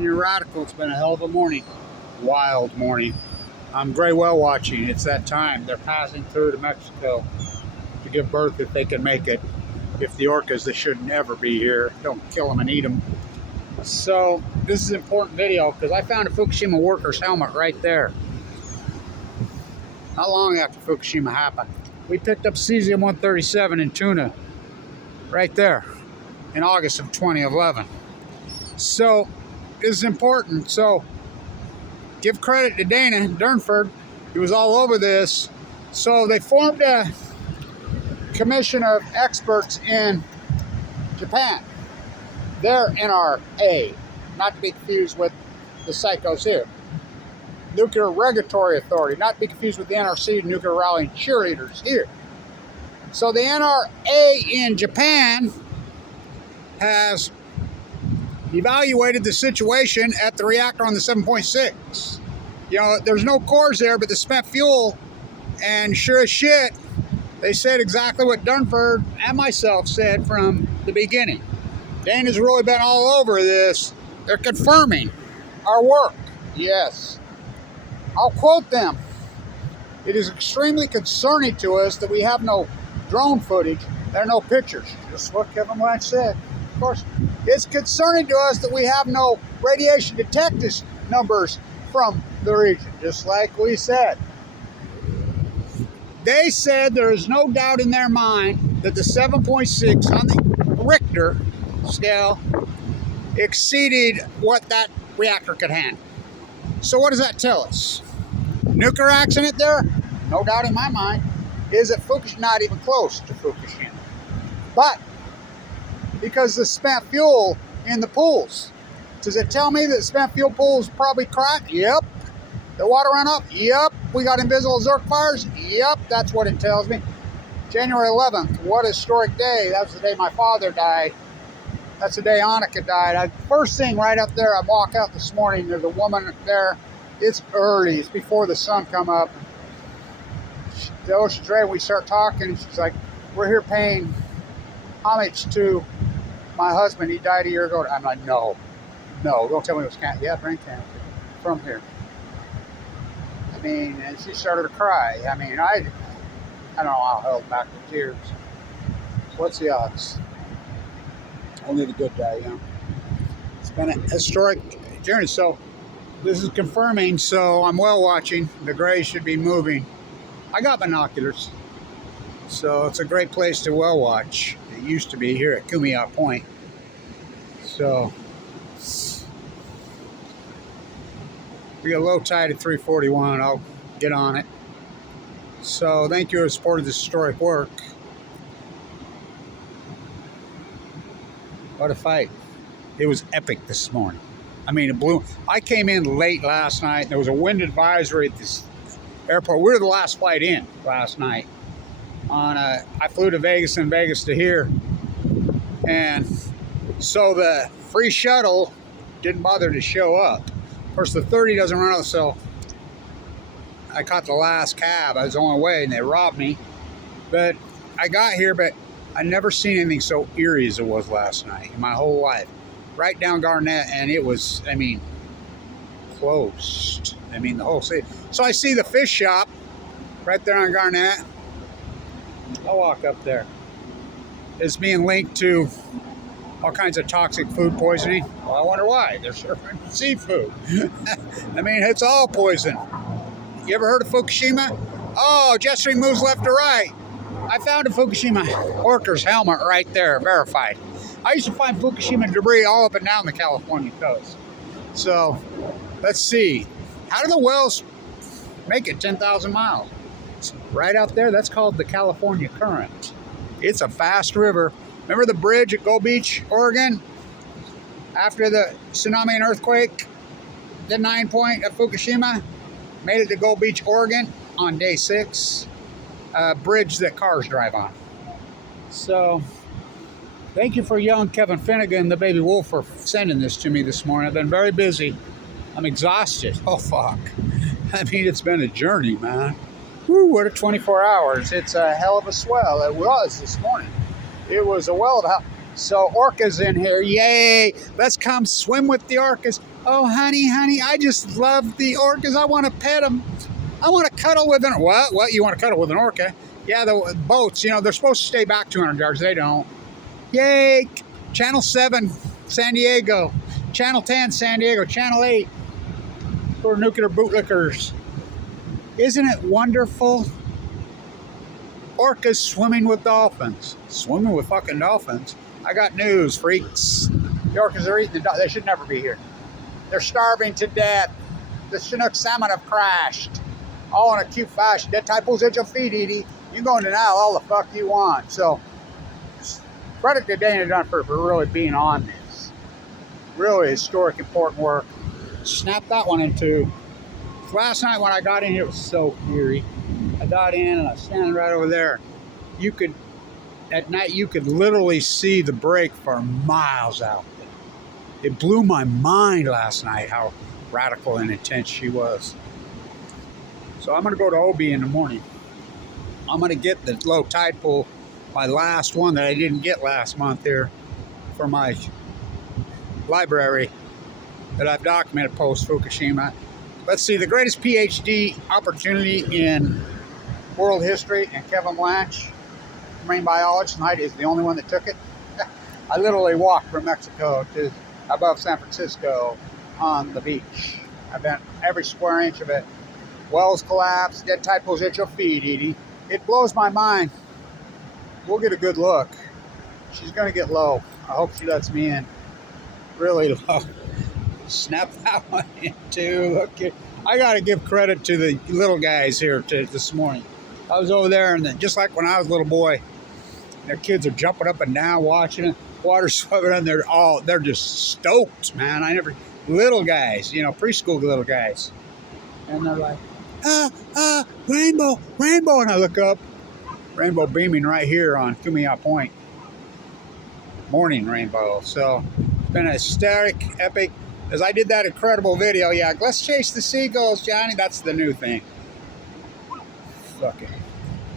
California radical. It's been a hell of a morning. Wild morning. I'm gray whale watching. It's that time. They're passing through to Mexico to give birth if they can make it. If the orcas that should never be here, don't kill them and eat them. So this is an important video because I found a Fukushima worker's helmet right there. Not long after Fukushima happened. We picked up cesium-137 in tuna right there in August of 2011. So this is important. So give credit to Dana Durnford. He was all over this. So they formed a commission of experts in Japan. They're NRA, not to be confused with the psychos here. Nuclear Regulatory Authority, not to be confused with the NRC, Nuclear Rallying Cheerleaders here. So the NRA in Japan has evaluated the situation at the reactor on the 7.6. You know, there's no cores there, but the spent fuel, and sure as shit, they said exactly what Durnford and myself said from the beginning. Dana's really been all over this. They're confirming our work. Yes. I'll quote them. It is extremely concerning to us that we have no drone footage. There are no pictures. Just what Kevin Blanch said. Of course, it's concerning to us that we have no radiation detectors numbers from the region, just like we said. They said there is no doubt in their mind that the 7.6 on the Richter scale exceeded what that reactor could handle. So what does that tell us? Nuclear accident there? No doubt in my mind. Is it Fukushima? Not even close to Fukushima. But because the spent fuel in the pools, does it tell me that the spent fuel pools probably cracked? Yep. The water ran up? Yep. We got invisible Zerk fires? Yep. That's what it tells me. January 11th. What a historic day. That was the day my father died. That's the day Annika died. First thing right up there, I walk out this morning, there's a woman there. It's early. It's before the sun come up. The ocean's ready. We start talking. She's like, we're here paying homage to my husband. He died a year ago. I'm like, no, don't tell me it was cancer. Yeah, brain cancer from here. I mean, and she started to cry. I mean, I don't know how I held back the tears. What's the odds? Only the good die, you know. It's been a historic journey. So this is confirming. So I'm well watching. The gray should be moving. I got binoculars. So it's a great place to well watch. It used to be here at Kumiya Point. So we got low tide at 3:41. I'll get on it. So thank you for supporting this historic work. What a fight. It was epic this morning. I mean, it blew. I came in late last night. There was a wind advisory at this airport. We were the last flight in last night. I flew to Vegas and Vegas to here. And so the free shuttle didn't bother to show up. Of course, the 30 doesn't run out, so I caught the last cab. I was on my way, and they robbed me. But I got here, but I'd never seen anything so eerie as it was last night in my whole life. Right down Garnett, and it was, I mean, closed. I mean, the whole city. So I see the fish shop right there on Garnett. I'll walk up there. It's being linked to all kinds of toxic food poisoning. Well, I wonder why. They're serving seafood. I mean, it's all poison. You ever heard of Fukushima? Oh, jet stream moves left to right. I found a Fukushima worker's helmet right there, verified. I used to find Fukushima debris all up and down the California coast. So, let's see. How do the whales make it 10,000 miles? It's right out there, that's called the California Current. It's a fast river. Remember the bridge at Gold Beach, Oregon? After the tsunami and earthquake, the 9 point at Fukushima, made it to Gold Beach, Oregon on day 6. A bridge that cars drive on. So, thank you for young Kevin Finnegan, the baby wolf, for sending this to me this morning. I've been very busy. I'm exhausted. Oh, fuck. I mean, it's been a journey, man. Woo, what a 24 hours. It's a hell of a swell. It was this morning. It was a well of hell. So orcas in here, yay! Let's come swim with the orcas. Oh, honey, honey, I just love the orcas. I want to pet them. I want to cuddle with an... What? You want to cuddle with an orca? Yeah, the boats, you know, they're supposed to stay back 200 yards. They don't. Yay! Channel 7, San Diego. Channel 10, San Diego. Channel 8 for nuclear bootlickers. Isn't it wonderful? Orcas swimming with dolphins. Swimming with fucking dolphins. I got news, freaks. The orcas are eating the dolphins. They should never be here. They're starving to death. The Chinook salmon have crashed. All in a cute fashion. That type of your feet, Edie. You can go in denial all the fuck you want. So, credit to Dana Dunford for really being on this. Really historic, important work. Snap that one in two. Last night when I got in here, it was so eerie. I got in and I was standing right over there. You could, at night, you could literally see the break for miles out there. It blew my mind last night how radical and intense she was. So I'm going to go to Obi in the morning. I'm going to get the low tide pool, my last one that I didn't get last month here for my library that I've documented post Fukushima. Let's see, the greatest PhD opportunity in world history, and Kevin Blanche, marine biologist, tonight is the only one that took it. I literally walked from Mexico to above San Francisco on the beach. I've been every square inch of it. Wells collapsed, dead tide pools at your feet, Edie. It blows my mind. We'll get a good look. She's going to get low. I hope she lets me in. Really low. Snap that one in too. Look, I got to give credit to the little guys here this morning. I was over there, and just like when I was a little boy, their kids are jumping up and down, watching it, water swimming, and they're just stoked, man. Little guys, you know, preschool little guys, and they're like, rainbow, rainbow, and I look up, rainbow beaming right here on Kumiya Point, morning rainbow. So it's been a hysteric, epic. As I did that incredible video, yeah, let's chase the seagulls, Johnny. That's the new thing. Fuck it.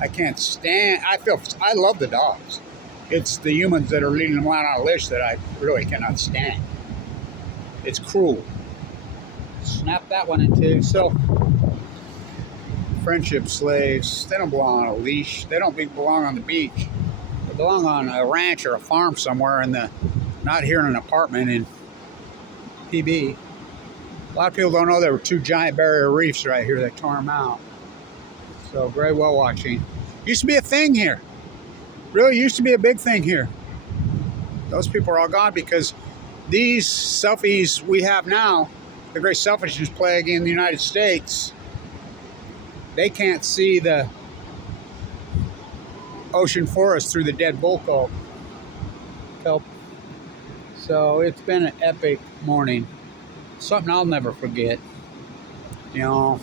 I can't stand, I love the dogs. It's the humans that are leading them out on a leash that I really cannot stand. It's cruel. Snap that one in two. So, friendship slaves, they don't belong on a leash. They don't belong on the beach. They belong on a ranch or a farm somewhere not here in an apartment in PB. A lot of people don't know there were two giant barrier reefs right here. They tore them out. So gray whale watching used to be a thing here. Really used to be a big thing here. Those people are all gone because these selfies we have now, the great selfishness plague in the United States, they can't see the ocean forest through the dead bull kelp. So it's been an epic morning. Something I'll never forget. You know,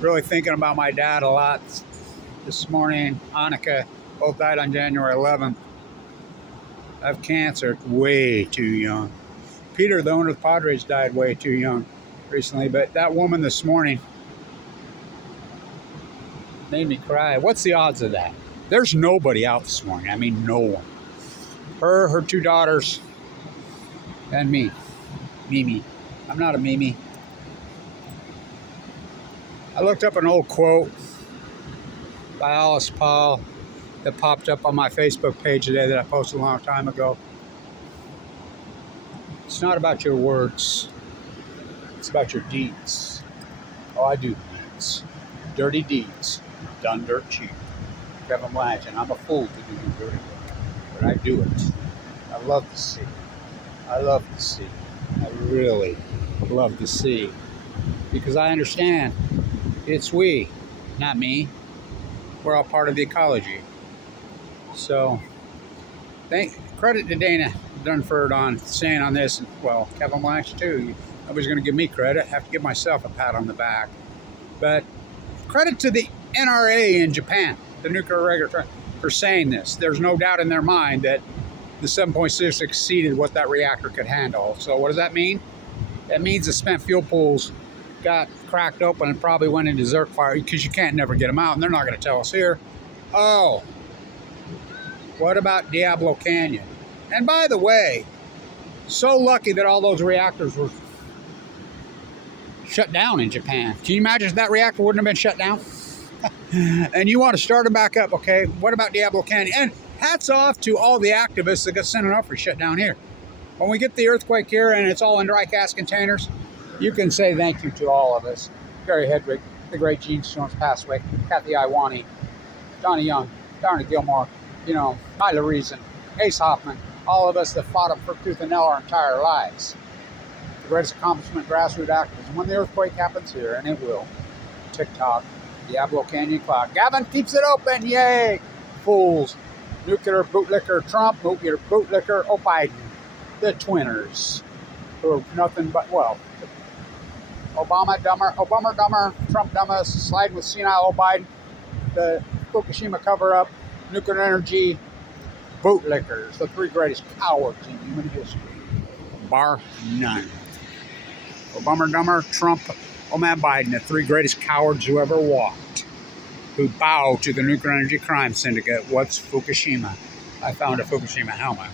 really thinking about my dad a lot this morning. Annika both died on January 11th of cancer, way too young. Peter, the owner of the Padres, died way too young recently, but that woman this morning made me cry. What's the odds of that? There's nobody out this morning. I mean, no one. Her two daughters, and me. Mimi. I'm not a Mimi. I looked up an old quote by Alice Paul that popped up on my Facebook page today that I posted a long time ago. It's not about your words. It's about your deeds. Oh, I do deeds. Dirty deeds. Done dirt cheap. Kevin Blanche, and I'm a fool to do dirty work, but I do it. I love to see. I love to see. I really love to see. Because I understand it's we, not me. We're all part of the ecology. So, credit to Dana Dunford on saying on this, well, Kevin Blanche too. Nobody's going to give me credit. I have to give myself a pat on the back. But credit to the NRA in Japan, the nuclear regulator, for saying this. There's no doubt in their mind that the 7.6 exceeded what that reactor could handle. So what does that mean? That means the spent fuel pools got cracked open and probably went into desert fire because you can't never get them out, and they're not going to tell us here. Oh, what about Diablo Canyon? And by the way, so lucky that all those reactors were shut down in Japan. Can you imagine if that reactor wouldn't have been shut down? And you want to start it back up, okay? What about Diablo Canyon? And hats off to all the activists that got sent enough for shut down here. When we get the earthquake here and it's all in dry cast containers, you can say thank you to all of us. Gary Hedrick, the great Gene Storms passed away, Kathy Iwani, Donnie Young, Darna Gilmore, you know, Tyler Reason, Ace Hoffman, all of us that fought them for tooth and nail our entire lives. The greatest accomplishment, grassroots activism. When the earthquake happens here, and it will, TikTok, Diablo Canyon Cloud. Gavin keeps it open, yay! Fools. Nuclear bootlicker Trump, nuclear bootlicker Biden. The twinners, who are nothing but, well, Obama dumber, Trump dumber, sliding with senile Biden, the Fukushima cover-up, nuclear energy, bootlickers, the three greatest cowards in human history, bar none. Obama dumber, Trump, Biden, the three greatest cowards who ever walked, who bow to the nuclear energy crime syndicate. What's Fukushima? I found a Fukushima helmet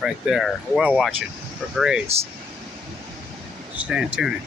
right there. Whale watching for grace. Stay tuned.